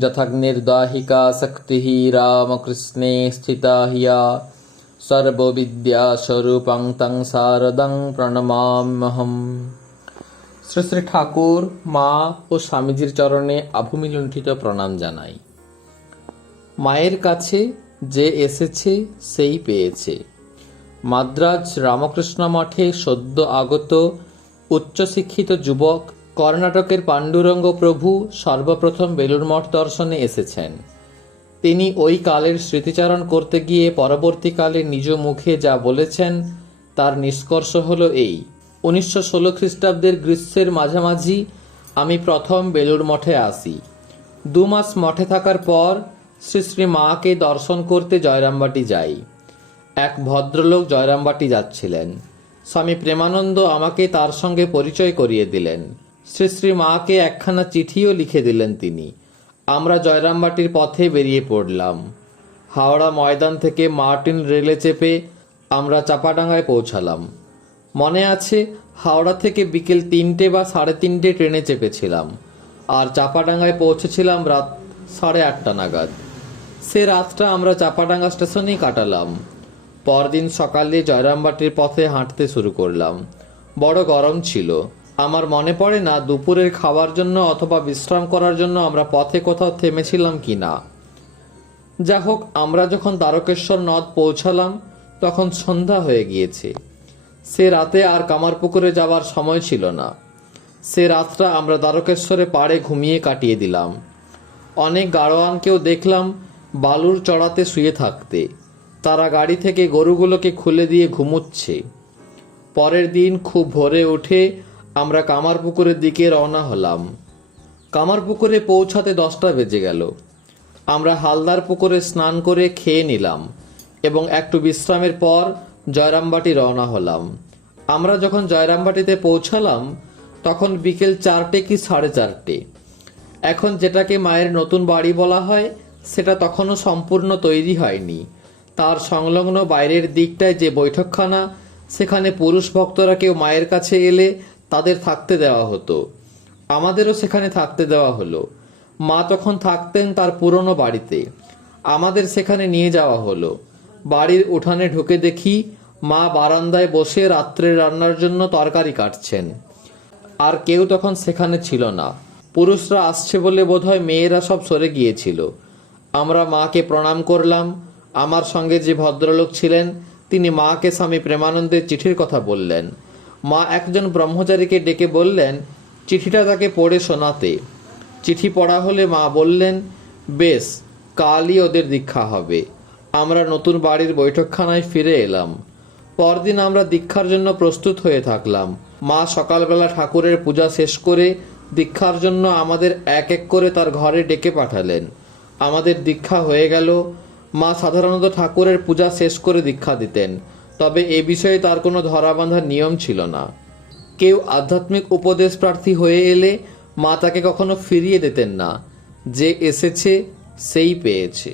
যথাগ্নির্দাহিকা শক্তিः রামকৃষ্ণে স্থিতা হিয়া সর্ববিদ্যাস্বরূপং তং শারদং প্রণমাম্যহম শ্রী শ্রী ঠাকুর মা ও স্বামীজির চরণে আভূমিলুণ্ঠিত প্রণাম জানাই। মায়ের কাছে যে এসেছে, সেই পেয়েছে। মাদ্রাজ রামকৃষ্ণ মঠে সদ্য আগত উচ্চশিক্ষিত যুবক কর্ণাটকের পাণ্ডুরঙ্গ প্রভু সর্বপ্রথম বেলুর মঠ দর্শনে এসেছেন। তিনি ওই কালের স্মৃতিচারণ করতে গিয়ে পরবর্তীকালে নিজ মুখে যা বলেছেন, তার নিষ্কর্ষ হল এই। উনিশশো ষোলো খ্রিস্টাব্দের গ্রীষ্মের মাঝামাঝি আমি প্রথম বেলুর মঠে আসি। দু মাস মঠে থাকার পর শ্রী শ্রী মাকে দর্শন করতে জয়রামবাটি যাই। এক ভদ্রলোক জয়রামবাটি যাচ্ছিলেন। স্বামী প্রেমানন্দ আমাকে তার সঙ্গে পরিচয় করিয়ে দিলেন। শ্রী শ্রী মাকে একখানা চিঠিও লিখে দিলেন তিনি। আমরা জয়রামবাটির পথে বেরিয়ে পড়লাম। হাওড়া ময়দান থেকে মার্টিন রেলে চেপে আমরা চাপাডাঙ্গায় পৌঁছালাম। মনে আছে, হাওড়া থেকে বিকেল তিনটে বা সাড়ে তিনটে ট্রেনে চেপেছিলাম। আর চাপাডাঙ্গায় পৌঁছেছিলাম রাত সাড়ে আটটা নাগাদ। সে রাতটা আমরা চাপাডাঙ্গা স্টেশনেই কাটালাম। পরদিন সকালে জয়রামবাটির পথে হাঁটতে শুরু করলাম। বড় গরম ছিল। আমার মনে পড়ে না দুপুরের খাওয়ার জন্য অথবা বিশ্রাম করার জন্য আমরা পথে কোথাও থেমেছিলাম কি না। যা হোক আমরা যখন দ্বারকেশ্বর নদ পৌঁছালাম, তখন সন্ধ্যা হয়ে গিয়েছে। সে রাতে আর কামারপুকুরে যাওয়ার সময় ছিল না। সে রাতটা আমরা দ্বারকেশ্বরে পাড়ে ঘুমিয়ে কাটিয়ে দিলাম। অনেক গাড়োয়ানকেও দেখলাম বালুর চড়াতে শুয়ে থাকতে। তারা গাড়ি থেকে গরুগুলোকে খুলে দিয়ে ঘুমুচ্ছে। পরের দিন খুব ভোরে উঠে আমরা কামারপুকুরের দিকে রওনা হলাম। কামারপুকুরে পৌঁছাতে দশটা বেজে গেল। আমরা হালদার পুকুরে স্নান করে খেয়ে নিলাম এবং একটু বিশ্রামের পর জয়রামবাটি রওনা হলাম। আমরা যখন জয়রামবাটিতে পৌঁছালাম, তখন বিকেল চারটে কি সাড়ে চারটে। এখন যেটাকে মায়ের নতুন বাড়ি বলা হয়, সেটা তখনও সম্পূর্ণ তৈরি হয়নি। তার সংলগ্ন বাইরের দিকটায় যে বৈঠকখানা, সেখানে পুরুষ ভক্তরা কেউ মায়ের কাছে এলে তাদের থাকতে দেওয়া হতো। আমাদেরও সেখানে থাকতে দেওয়া হলো। মা তখন থাকতেন তার পুরনো বাড়িতে। আমাদের সেখানে নিয়ে যাওয়া হলো। বাড়ির উঠানে ঢুকে দেখি মা বারান্দায় বসে রাত্রে রান্নার জন্য তরকারি কাটছেন। আর কেউ তখন সেখানে ছিল না। পুরুষরা আসছে বলে বোধহয় মেয়েরা সব সরে গিয়েছিল। আমরা মাকে প্রণাম করলাম। আমার সঙ্গে যে ভদ্রলোক ছিলেন, তিনি মাকে স্বামী প্রেমানন্দের চিঠির কথা বললেন। মা একজন ব্রহ্মচারীকে ডেকে বললেন, চিঠিটা তাকে পড়ে শোনাতে। চিঠি পড়া হলে মা বললেন, বেশ, কালই ওদের দীক্ষা হবে। আমরা নতুন বাড়ির বৈঠকখানায় ফিরে এলাম। পরদিন আমরা দীক্ষার জন্য প্রস্তুত হয়ে থাকলাম। মা সকালবেলা ঠাকুরের পূজা শেষ করে দীক্ষার জন্য আমাদের এক এক করে তার ঘরে ডেকে পাঠালেন। আমাদের দীক্ষা হয়ে গেল। মা সাধারণত ঠাকুরের পূজা শেষ করে দীক্ষা দিতেন। তবে এ বিষয়ে তার কোনো ধরাবাঁধার নিয়ম ছিল না। কেউ আধ্যাত্মিক উপদেশ প্রার্থী হয়ে এলে মা তাকে কখনো ফিরিয়ে দিতেন না। যে এসেছে, সেই পেয়েছে।